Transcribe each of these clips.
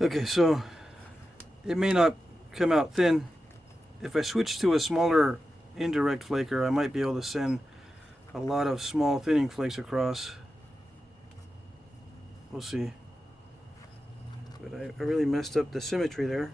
Okay, so it may not come out thin. If I switch to a smaller indirect flaker, I might be able to send a lot of small thinning flakes across. We'll see. But I really messed up the symmetry there.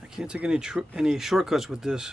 I can't take any shortcuts with this.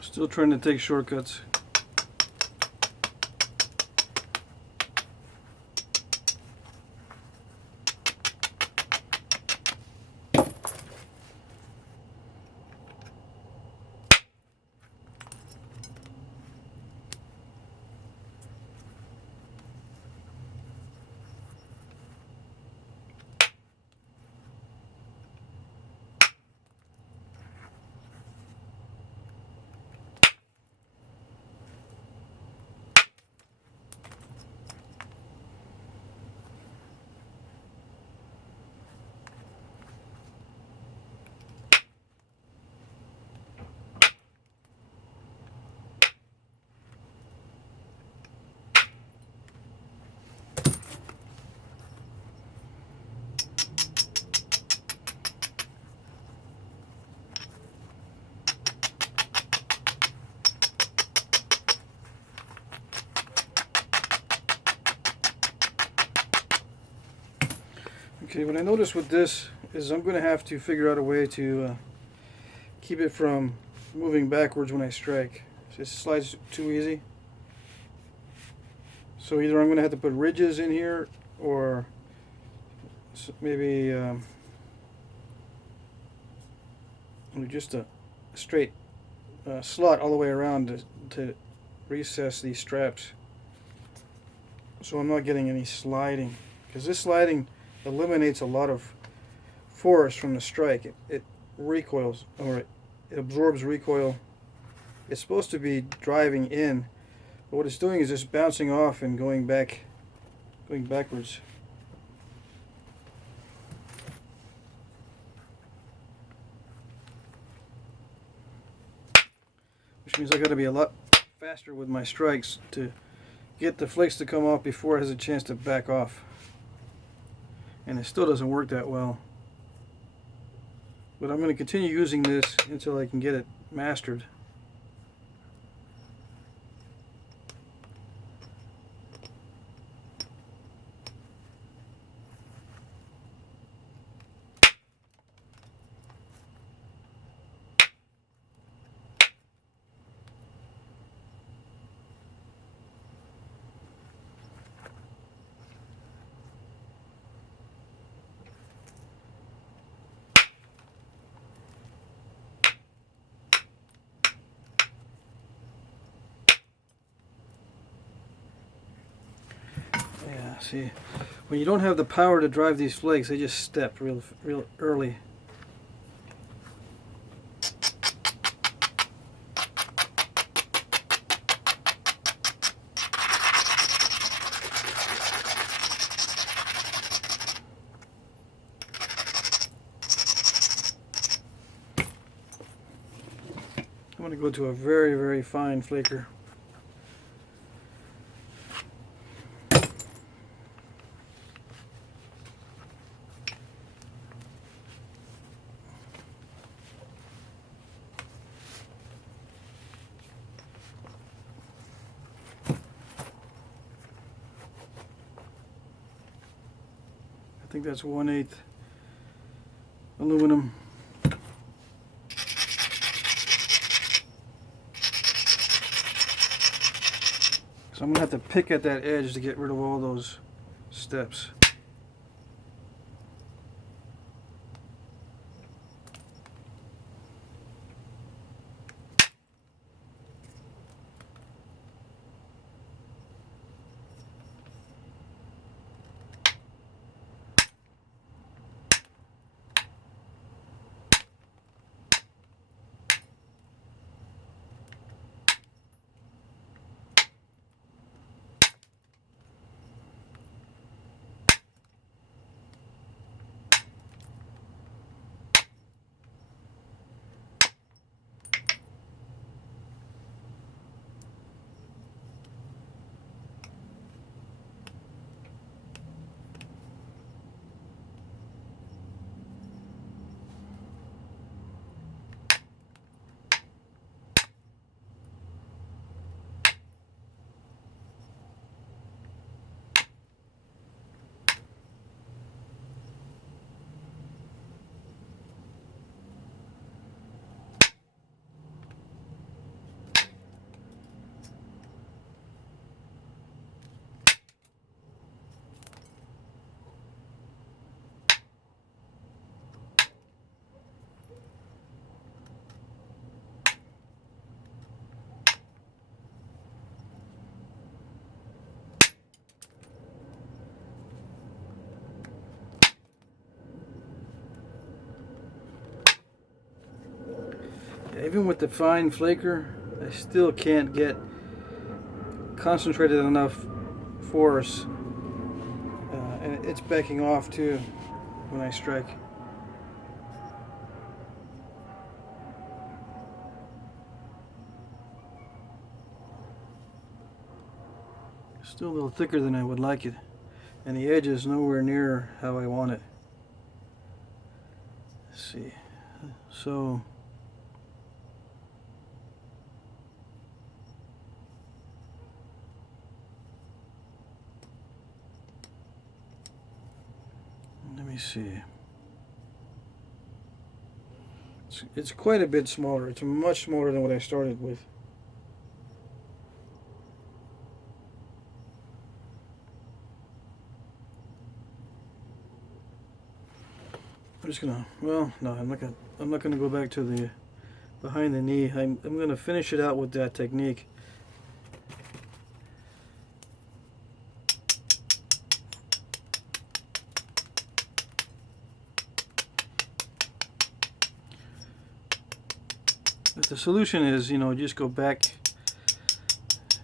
Still trying to take shortcuts. Okay, what I noticed with this is I'm going to have to figure out a way to keep it from moving backwards when I strike. It slides too easy. So either I'm going to have to put ridges in here, or maybe just a straight slot all the way around to recess these straps, so I'm not getting any sliding, because this sliding eliminates a lot of force from the strike. It recoils, or it absorbs recoil. It's supposed to be driving in, but what it's doing is just bouncing off and going backwards. Which means I got to be a lot faster with my strikes to get the flakes to come off before it has a chance to back off. And it still doesn't work that well. But I'm going to continue using this until I can get it mastered. Yeah, see, when you don't have the power to drive these flakes, they just step real early. I'm going to go to a very, very fine flaker. I think that's 1/8 aluminum. So I'm going to have to pick at that edge to get rid of all those steps. Even with the fine flaker, I still can't get concentrated enough force, and it's backing off too when I strike. Still a little thicker than I would like it, and the edge is nowhere near how I want it. Let's see. So let me me see. It's quite a bit smaller. It's much smaller than what I started with. I'm just gonna, well, no, I'm not gonna go back to the behind the knee. I'm gonna finish it out with that technique. But the solution is, you know, just go back,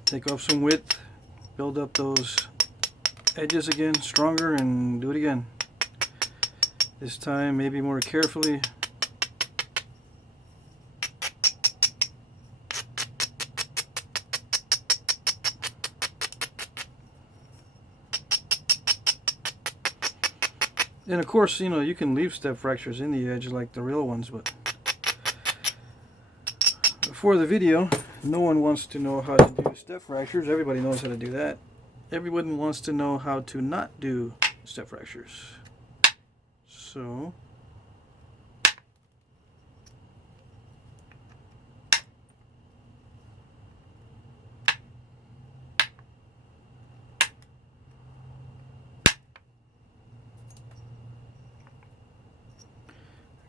take off some width, build up those edges again, stronger, and do it again. This time, maybe more carefully. And of course, you know, you can leave step fractures in the edge like the real ones, but for the video, no one wants to know how to do step fractures. Everybody knows how to do that. Everyone wants to know how to not do step fractures. So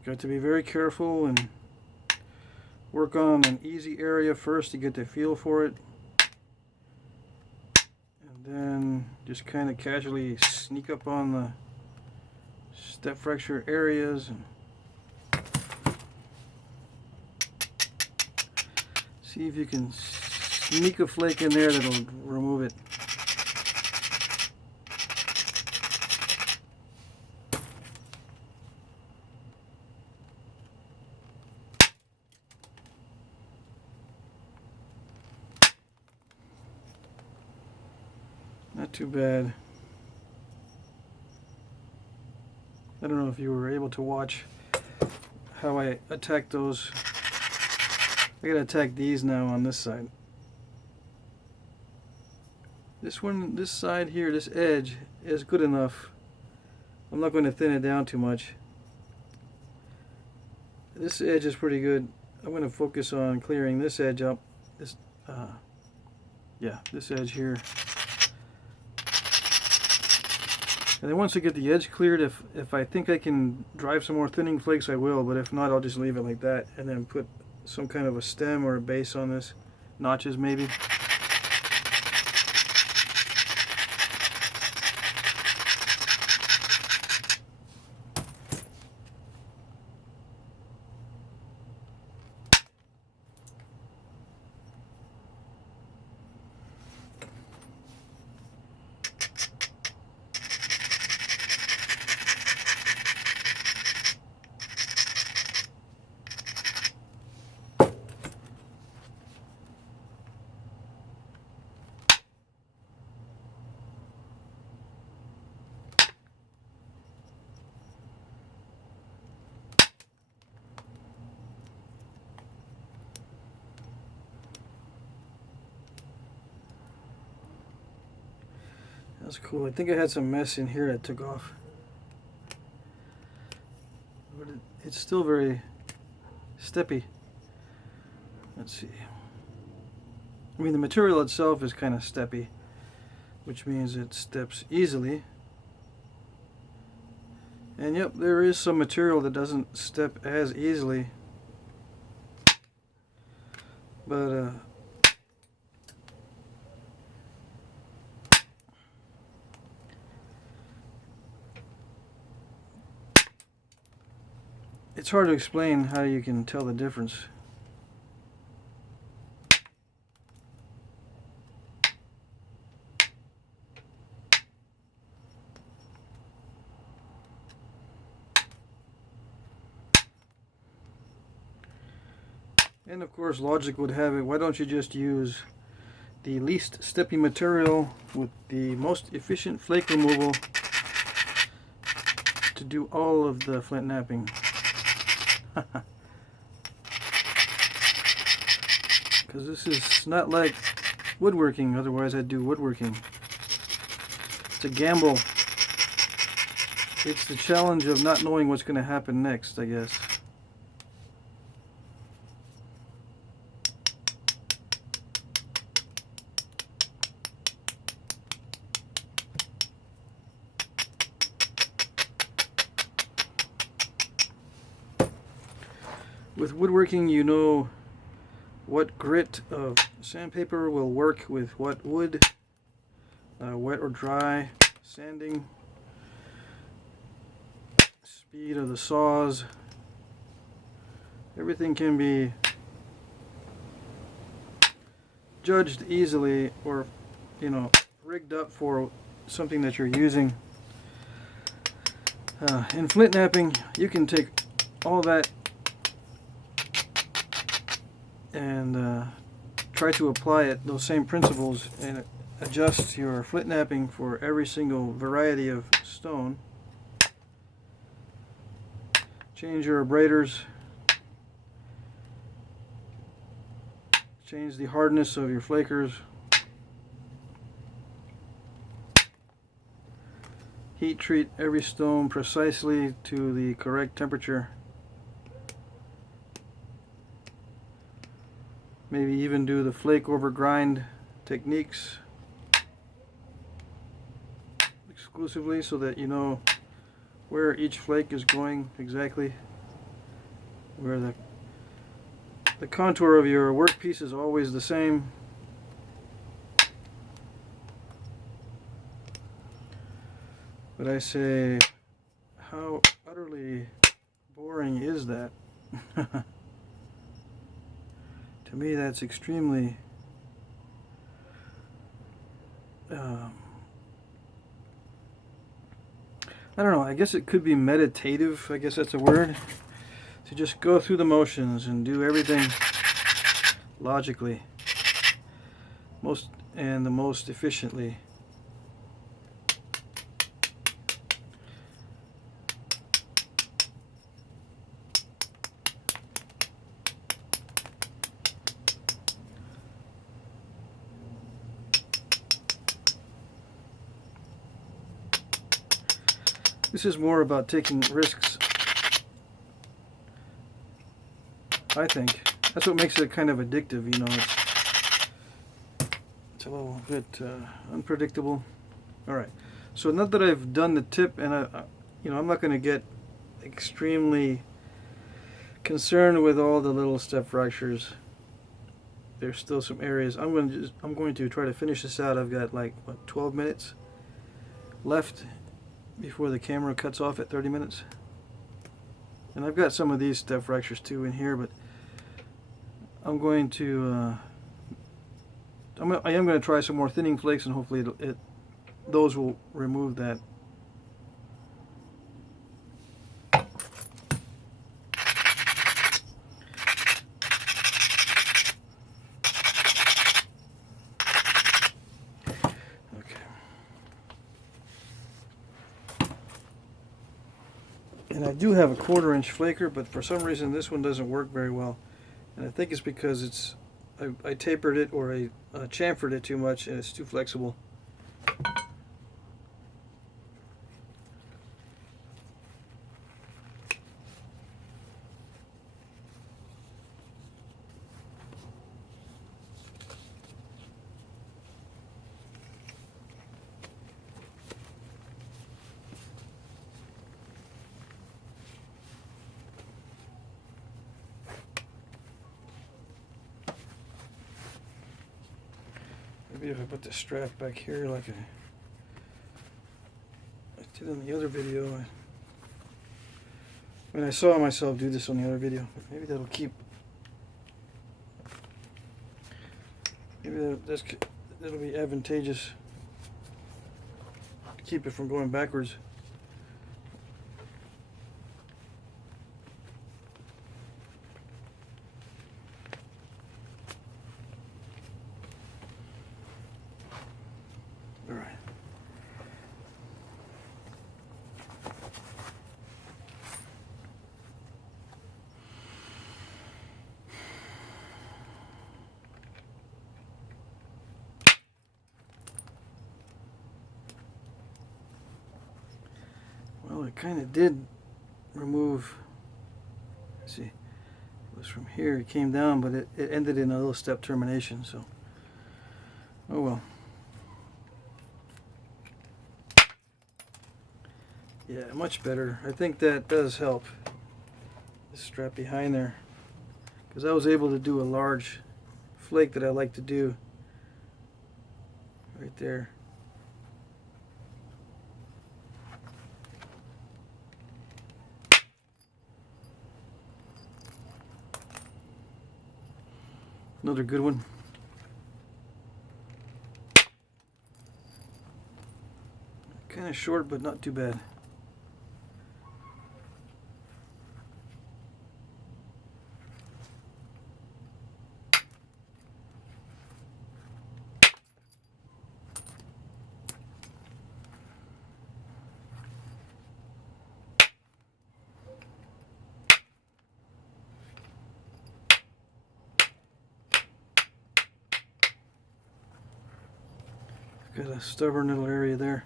got to be very careful and work on an easy area first to get the feel for it, and then just kind of casually sneak up on the step fracture areas and see if you can sneak a flake in there that'll remove it. Not too bad. I don't know if you were able to watch how I attack those. I gotta attack these now on this side. This one, this side here, this edge is good enough. I'm not going to thin it down too much. This edge is pretty good. I'm going to focus on clearing this edge up. This, yeah, this edge here. And then once I get the edge cleared, if I think I can drive some more thinning flakes, I will. But if not, I'll just leave it like that and then put some kind of a stem or a base on this. Notches maybe. That's cool. I think I had some mess in here that took off. But it's still very steppy. Let's see. I mean, the material itself is kind of steppy, which means it steps easily. And yep, there is some material that doesn't step as easily. But it's hard to explain how you can tell the difference. And of course, logic would have it, why don't you just use the least steppy material with the most efficient flake removal to do all of the flint knapping. Because this is not like woodworking, otherwise I'd do woodworking. It's a gamble. It's the challenge of not knowing what's going to happen next, I guess. With woodworking, you know what grit of sandpaper will work with what wood, wet or dry, sanding, speed of the saws. Everything can be judged easily, or rigged up for something that you're using. In flint knapping, you can take all that and try to apply it, those same principles, and adjust your flint knapping for every single variety of stone. Change your abraders, change the hardness of your flakers, heat treat every stone precisely to the correct temperature. Maybe even do the flake over grind techniques exclusively, so that you know where each flake is going exactly, where the contour of your workpiece is always the same. But I say, how utterly boring is that? To me, that's extremely I don't know, I guess it could be meditative, I guess that's a word, to just go through the motions and do everything logically, the most efficiently. This is more about taking risks, I think. That's what makes it kind of addictive, it's a little bit unpredictable. Alright, so now that I've done the tip, and I'm not going to get extremely concerned with all the little step fractures. There's still some areas. I'm going to try to finish this out. I've got like 12 minutes left before the camera cuts off at 30 minutes. And I've got some of these step fractures too in here, but I'm going to I am going to try some more thinning flakes, and hopefully those will remove that. And I do have a 1/4-inch flaker, but for some reason this one doesn't work very well. And I think it's because I tapered it, or I chamfered it too much, and it's too flexible. Maybe if I put the strap back here like I did on the other video. I saw myself do this on the other video. Maybe that'll keep. Maybe that'll be advantageous to keep it from going backwards. All right. Well, it kind of did remove. Let's see, it was from here, it came down, but it ended in a little step termination, so oh well. Yeah, much better. I think that does help. This strap behind there, because I was able to do a large flake that I like to do right there. Another good one. Kind of short, but not too bad. Got a stubborn little area there.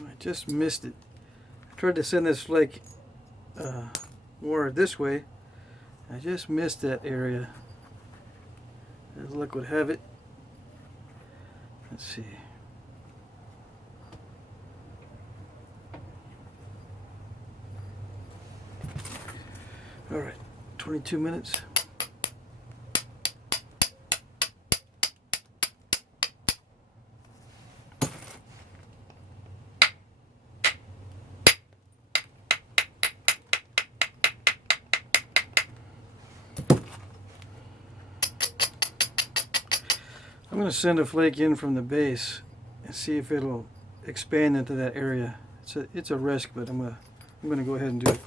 Oh, I just missed it. I tried to send this flake more this way. I just missed that area. As luck would have it. Let's see. All right, 22 minutes. I'm going to send a flake in from the base and see if it'll expand into that area. It's a risk, but I'm going to go ahead and do it.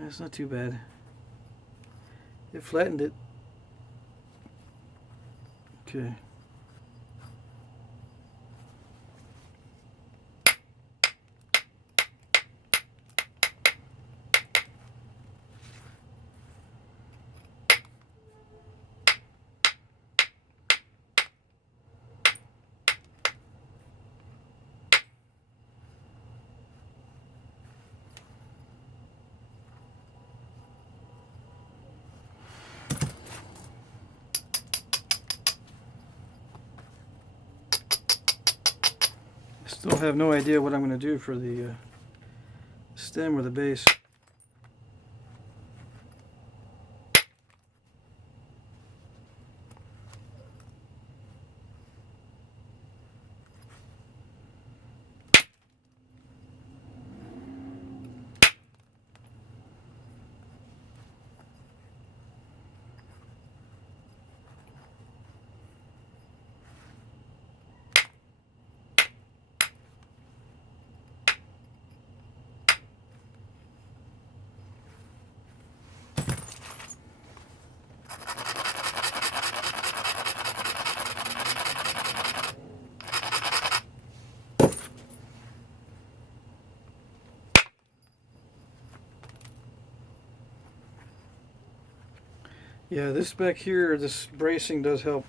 That's not too bad. It flattened it. Okay. Still have no idea what I'm going to do for the stem or the base. Yeah, this back here, this bracing does help.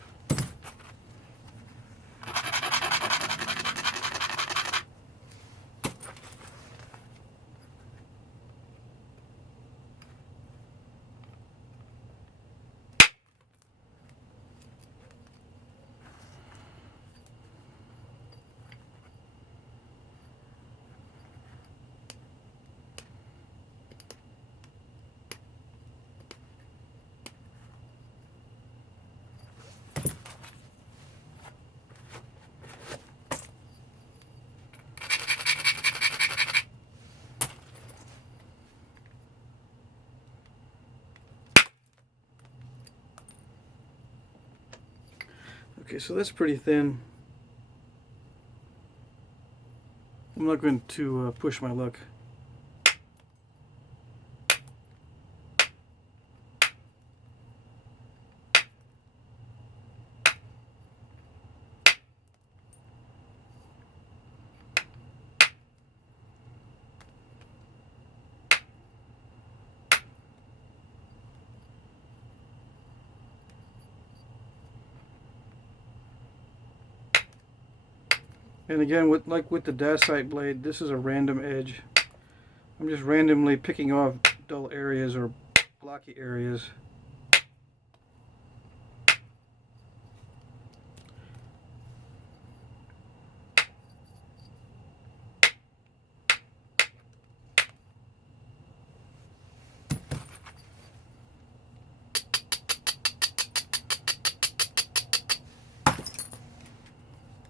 Okay, so that's pretty thin. I'm not going to push my luck. And again, like with the dacite blade, this is a random edge. I'm just randomly picking off dull areas or blocky areas.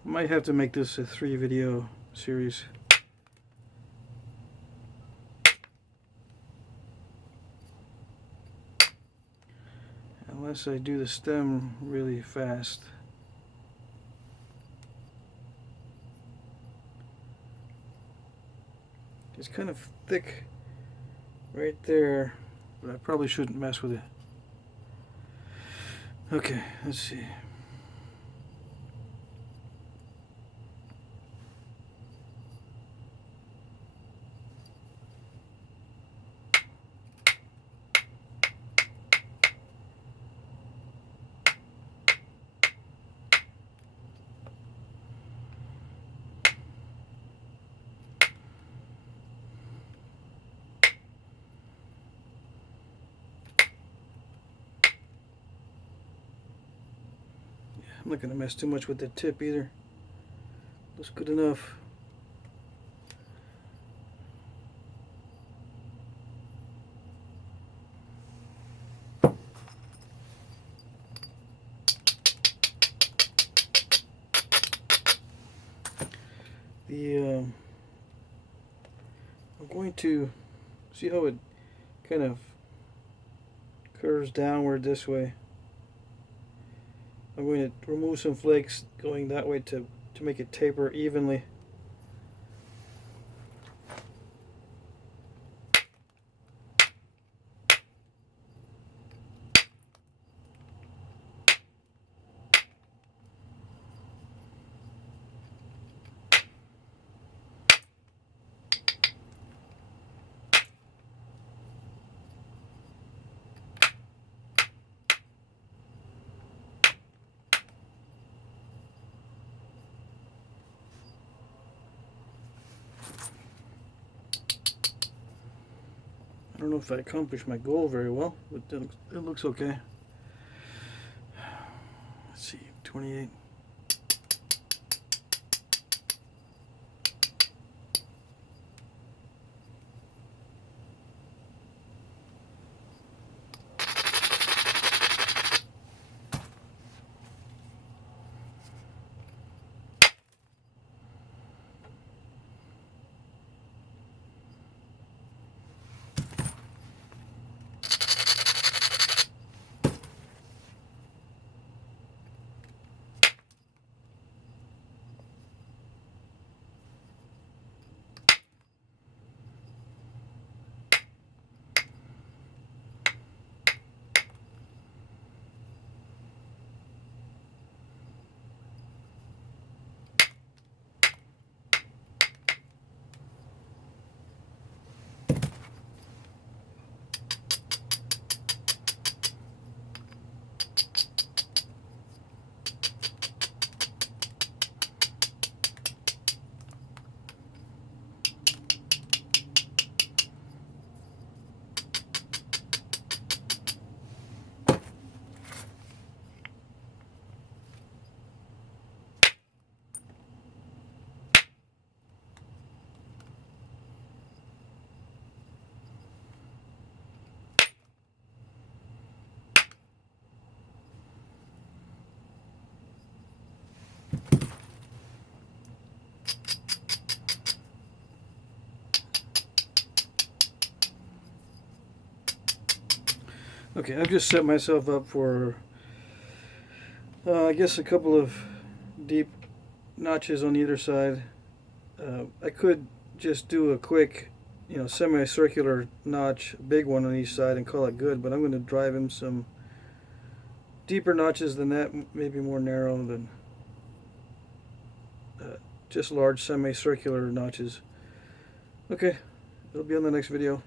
Might have to make this a 3-video series. Unless I do the stem really fast. It's kind of thick right there, but I probably shouldn't mess with it. Okay, let's see. I'm not going to mess too much with the tip either. Looks good enough. I'm going to see how it kind of curves downward this way. I'm going to remove some flakes going that way to make it taper evenly. I don't know if I accomplished my goal very well, but it looks okay. Let's see, 28. Okay, I've just set myself up for, I guess, a couple of deep notches on either side. I could just do a quick, semicircular notch, big one on each side, and call it good, but I'm going to drive in some deeper notches than that, maybe more narrow than just large semicircular notches. Okay, it'll be on the next video.